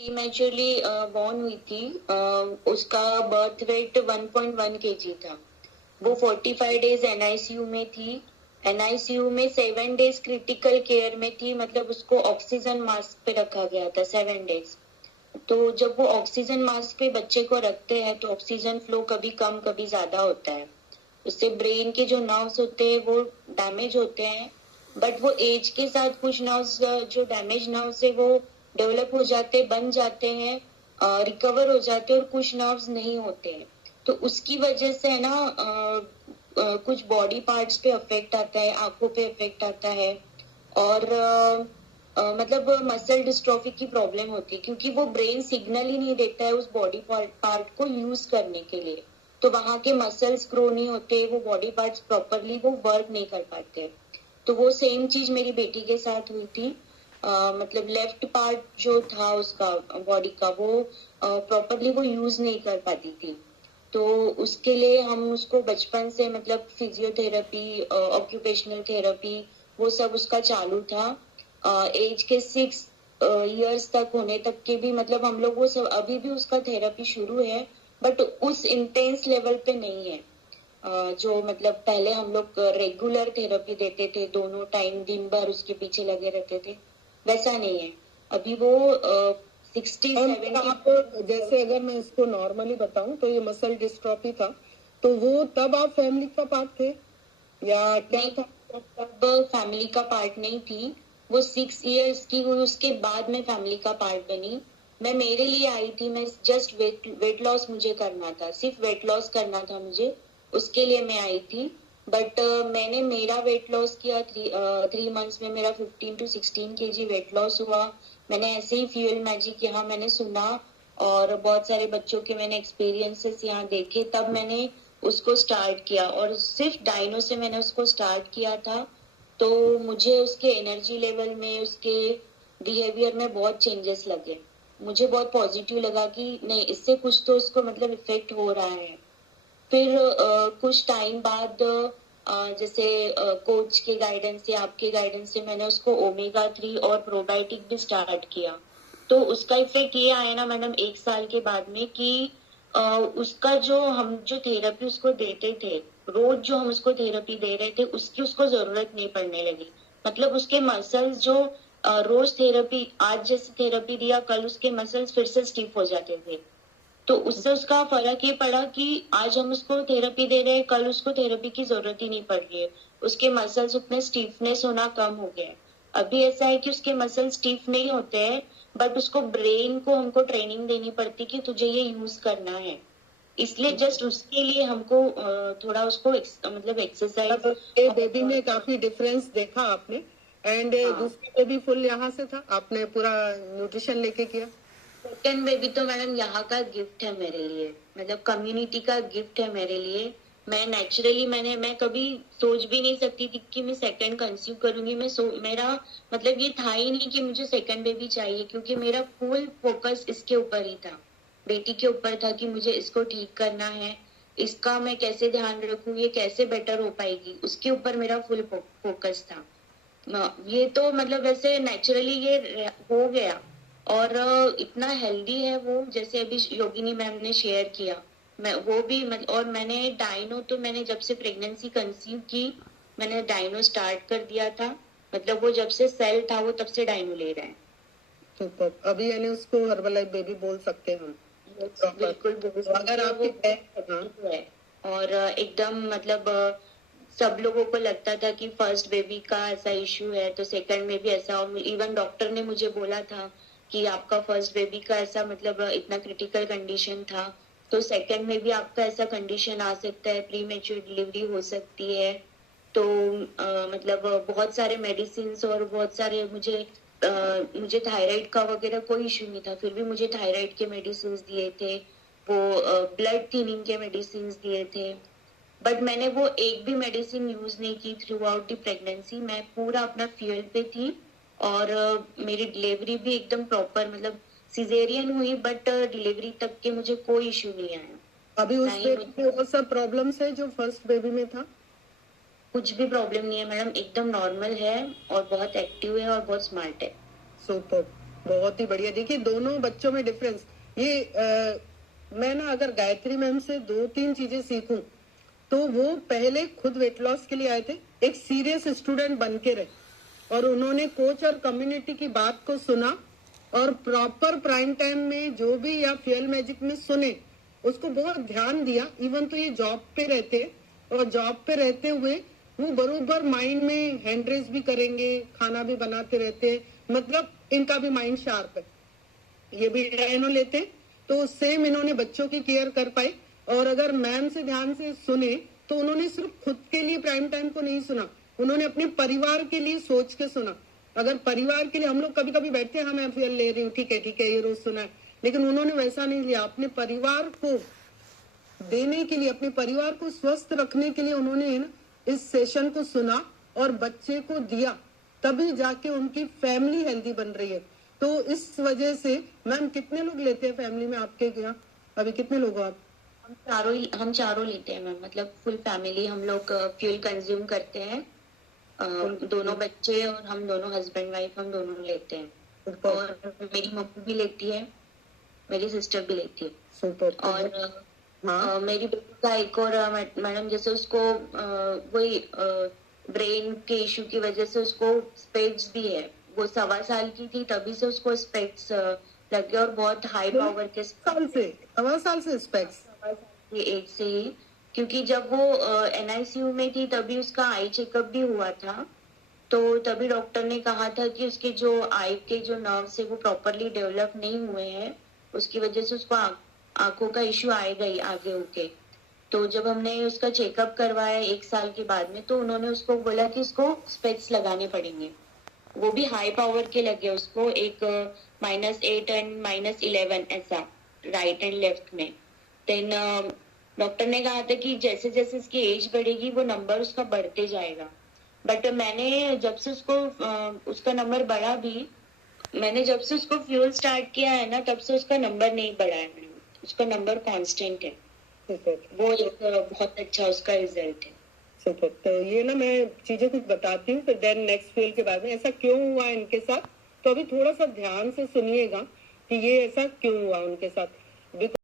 Prematurely born हुई थी। उसका बर्थ वेट 1.1 kg था। वो 45 डेज एनआईसीयू में थी। एनआईसीयू में 7 डेज क्रिटिकल केयर में थी, मतलब उसको ऑक्सीजन मास्क पे रखा गया था 7 डेज। तो जब वो ऑक्सीजन मास्क पे बच्चे को रखते हैं तो ऑक्सीजन फ्लो कभी कम कभी ज्यादा होता है। उससे ब्रेन के जो नर्व्स होते हैं वो डैमेज होते हैं। बट वो एज के साथ कुछ नर्व्स, जो डैमेज नर्व्स है वो डेवलप हो जाते, बन जाते हैं, रिकवर हो जाते हैं, और कुछ नर्व्स नहीं होते हैं। तो उसकी वजह से है ना, कुछ बॉडी पार्ट्स पे अफेक्ट आता है, आंखों पे अफेक्ट आता है, और मतलब मसल डिस्ट्रॉफी की प्रॉब्लम होती है, क्योंकि वो ब्रेन सिग्नल ही नहीं देता है उस बॉडी पार्ट को यूज करने के लिए। तो वहां के मसल्स ग्रो नहीं होते, वो बॉडी पार्ट्स प्रॉपरली वो वर्क नहीं कर पाते। तो वो सेम चीज मेरी बेटी के साथ हुई थी। मतलब लेफ्ट पार्ट जो था उसका बॉडी का, वो प्रॉपरली वो यूज नहीं कर पाती थी। तो उसके लिए हम उसको बचपन से मतलब फिजियोथेरेपी, ऑक्यूपेशनल थेरेपी, वो सब उसका चालू था। एज के 6 इयर्स तक होने तक के भी मतलब हम लोग वो सब अभी भी उसका थेरेपी शुरू है, बट उस इंटेंस लेवल पे नहीं है। जो मतलब पहले हम लोग रेगुलर थेरेपी देते थे, दोनों टाइम दिन भर उसके पीछे लगे रहते थे, वैसा नहीं है अभी। वो 60-70। आप जैसे अगर मैं इसको नॉर्मली बताऊं तो ये मसल डिस्ट्रॉफी था, तो वो तब आप फैमिली का पार्ट थे या क्या नहीं, था? तब फैमिली का पार्ट नहीं थी। वो 6 इयर्स की हुई उसके बाद मैं फैमिली का पार्ट बनी। मैं मेरे लिए आई थी, मैं जस्ट वेट लॉस मुझे करना था, सिर्फ वेट लॉस करना था मुझे, उसके लिए मैं आई थी। बट मैंने मेरा वेट लॉस किया 3 मंथ्स में, मेरा 15 to 16 kg वेट लॉस हुआ। मैंने ऐसे ही फ्यूल मैजिक यहाँ मैंने सुना, और बहुत सारे बच्चों के मैंने एक्सपीरियंसेस यहाँ देखे, तब मैंने उसको स्टार्ट किया, और सिर्फ डाइनो से मैंने उसको स्टार्ट किया था। तो मुझे उसके एनर्जी लेवल में, उसके बिहेवियर में बहुत चेंजेस लगे। मुझे बहुत पॉजिटिव लगा कि नहीं, इससे कुछ तो उसको मतलब इफेक्ट हो रहा है। फिर कुछ टाइम बाद जैसे कोच के गाइडेंस से, आपके गाइडेंस से मैंने उसको ओमेगा 3 और प्रोबायोटिक भी स्टार्ट किया। तो उसका इफेक्ट ये आया ना मैडम 1 साल के बाद में कि उसका जो हम जो थेरेपी उसको देते थे, रोज जो हम उसको थेरेपी दे रहे थे, उसकी उसको जरूरत नहीं पड़ने लगी। मतलब उसके मसल्स जो रोज थेरेपी, आज जैसे थेरेपी दिया, कल उसके मसल्स फिर से स्टिफ हो जाते थे। तो उससे उसका फर्क ये पड़ा कि आज हम उसको थेरेपी दे रहे हैं, कल उसको थेरेपी की जरूरत ही नहीं पड़ रही है। उसके मसल्स उतने स्टीफनेस होना कम हो गया है। अभी ऐसा है कि उसके मसल स्टीफ नहीं होते हैं, बट उसको ब्रेन को हमको ट्रेनिंग देनी पड़ती कि तुझे ये यूज करना है। इसलिए जस्ट उसके लिए हमको थोड़ा उसको मतलब एक्सरसाइज। ये बेबी में काफी डिफरेंस देखा आपने, एंड हाँ, दूसरी बेबी फुल यहाँ से था, आपने पूरा न्यूट्रिशन लेके किया? सेकेंड बेबी तो मैडम यहाँ का गिफ्ट है मेरे लिए, मतलब कम्युनिटी का गिफ्ट है मेरे लिए। मैं नेचुरली मैं कभी सोच भी नहीं सकती थी कि मैं सेकंड कंसीव करूंगी। मेरा मतलब ये था ही नहीं कि मुझे सेकंड बेबी चाहिए, क्योंकि मेरा फुल फोकस इसके ऊपर ही था, बेटी के ऊपर था कि मुझे इसको ठीक करना है, इसका मैं कैसे ध्यान रखूं, ये कैसे बेटर हो पाएगी, उसके ऊपर मेरा फुल फोकस था। ये तो मतलब वैसे नेचुरली ये हो गया। और इतना हेल्दी है वो, जैसे अभी योगिनी मैम ने शेयर किया। मैं वो भी और मैंने डाइनो, तो मैंने जब से प्रेगनेंसी कंसीव की, मैंने डाइनो स्टार्ट कर दिया था। मतलब वो जब से सेल था वो तब से डाइनो ले रहे हैं। तो अभी यानी उसको हर्बलाइफ बेबी बोल सकते हैं हम? बिल्कुल बोल तो अगर सकते हैं, वो आपकी effective है। और एकदम मतलब सब लोगों को लगता था कि फर्स्ट बेबी का ऐसा इश्यू है तो सेकंड में भी ऐसा, इवन डॉक्टर ने मुझे बोला था कि आपका फर्स्ट बेबी का ऐसा मतलब इतना क्रिटिकल कंडीशन था, तो सेकंड में भी आपका ऐसा कंडीशन आ सकता है, प्री मेच्योर डिलीवरी हो सकती है। तो मतलब बहुत सारे मेडिसिन और बहुत सारे मुझे थायराइड का वगैरह कोई इश्यू नहीं था, फिर भी मुझे थायराइड के मेडिसिन दिए थे, वो ब्लड थिनिंग के मेडिसिन दिए थे। बट मैंने वो एक भी मेडिसिन यूज नहीं की थ्रू आउट द प्रेगनेंसी। मैं पूरा अपना फ्यूल पे थी, और मेरी डिलीवरी भी एकदम प्रॉपर, मतलब सिजेरियन हुई बट डिलीवरी तक के मुझे कोई इश्यू नहीं आया। अभी ना उस ही बेबी में वो सब प्रॉब्लम्स है जो फर्स्ट बेबी में था? कुछ भी प्रॉब्लम नहीं है मैडम, एकदम नॉर्मल है, और बहुत एक्टिव है और बहुत स्मार्ट है। सुपर। बहुत ही बढ़िया। देखिए दोनों बच्चों में डिफरेंस ये मैं ना अगर गायत्री मैम से 2-3 चीजें सीखूं तो वो पहले खुद वेट लॉस के लिए आए थे, एक सीरियस स्टूडेंट बन के रहे और उन्होंने कोच और कम्युनिटी की बात को सुना और प्रॉपर प्राइम टाइम में जो भी या फ्यूल मैजिक में सुने उसको बहुत ध्यान दिया। इवन तो ये जॉब पे रहते और जॉब पे रहते हुए वो बरोबर माइंड में हैंड रेस भी करेंगे, खाना भी बनाते रहते, मतलब इनका भी माइंड शार्प है। ये भी डायनो लेते तो सेम इन्होंने बच्चों की केयर कर पाए। और अगर मैम से ध्यान से सुने तो उन्होंने सिर्फ खुद के लिए प्राइम टाइम को नहीं सुना, उन्होंने अपने परिवार के लिए सोच के सुना। अगर परिवार के लिए हम लोग कभी कभी बैठते हैं, हाँ मैं फेयर ले रही हूँ, ठीक है ये रोज सुना है, लेकिन उन्होंने वैसा नहीं लिया। अपने परिवार को देने के लिए, अपने परिवार को स्वस्थ रखने के लिए उन्होंने इस सेशन को सुना और बच्चे को दिया, तभी जाके उनकी फैमिली हेल्दी बन रही है। तो इस वजह से मैम कितने लोग लेते हैं फैमिली में आपके यहाँ, अभी कितने लोग हो आप? हम चारों लेते हैं मैम, मतलब फुल फैमिली हम लोग फ्यूल कंज्यूम करते हैं। दोनों बच्चे और हम दोनों हस्बैंड वाइफ हम दोनों लेते हैं। और मेरी मम्मी भी लेती है, मेरी सिस्टर भी लेती है। सुपर। और हाँ मेरी बेटी का एक और मैडम जैसे उसको वही ब्रेन के इशू की वजह से उसको स्पेक्स भी है। वो 1.25 साल की थी तभी से उसको स्पेक्स लगे और बहुत हाई पावर के साल से 1.25 साल से स्पेक्स की एज से ही, क्योंकि जब वो एनआईसीयू में थी तभी उसका आई चेकअप भी हुआ था। तो तभी डॉक्टर ने कहा था कि उसके जो आई के जो नर्व्स है वो प्रॉपरली डेवलप नहीं हुए हैं, उसकी वजह से उसको आंखों का इश्यू आएगा ही आगे होके। तो जब हमने उसका चेकअप करवाया 1 साल के बाद में, तो उन्होंने उसको बोला कि उसको स्पेक्स लगाने पड़ेंगे, वो भी हाई पावर के लगे उसको, एक -8 एंड -11 ऐसा, राइट एंड लेफ्ट में। देन डॉक्टर ने कहा था कि जैसे जैसे इसकी एज बढ़ेगी वो नंबर उसका बढ़ते जाएगा। बट मैंने जब से उसको उसका नंबर बढ़ा भी, मैंने जब से उसको फ्यूल स्टार्ट किया है ना तब से उसका नंबर नहीं बढ़ा है मैडम, उसका नंबर कांस्टेंट है। वो एक बहुत अच्छा उसका रिजल्ट है। सुपर। तो ये ना मैं चीजें कुछ बताती हूँ फिर देन नेक्स्ट फेल के बारे में, ऐसा क्यों हुआ इनके साथ। तो अभी थोड़ा सा ध्यान से सुनिएगा कि ये ऐसा क्यों हुआ उनके साथ।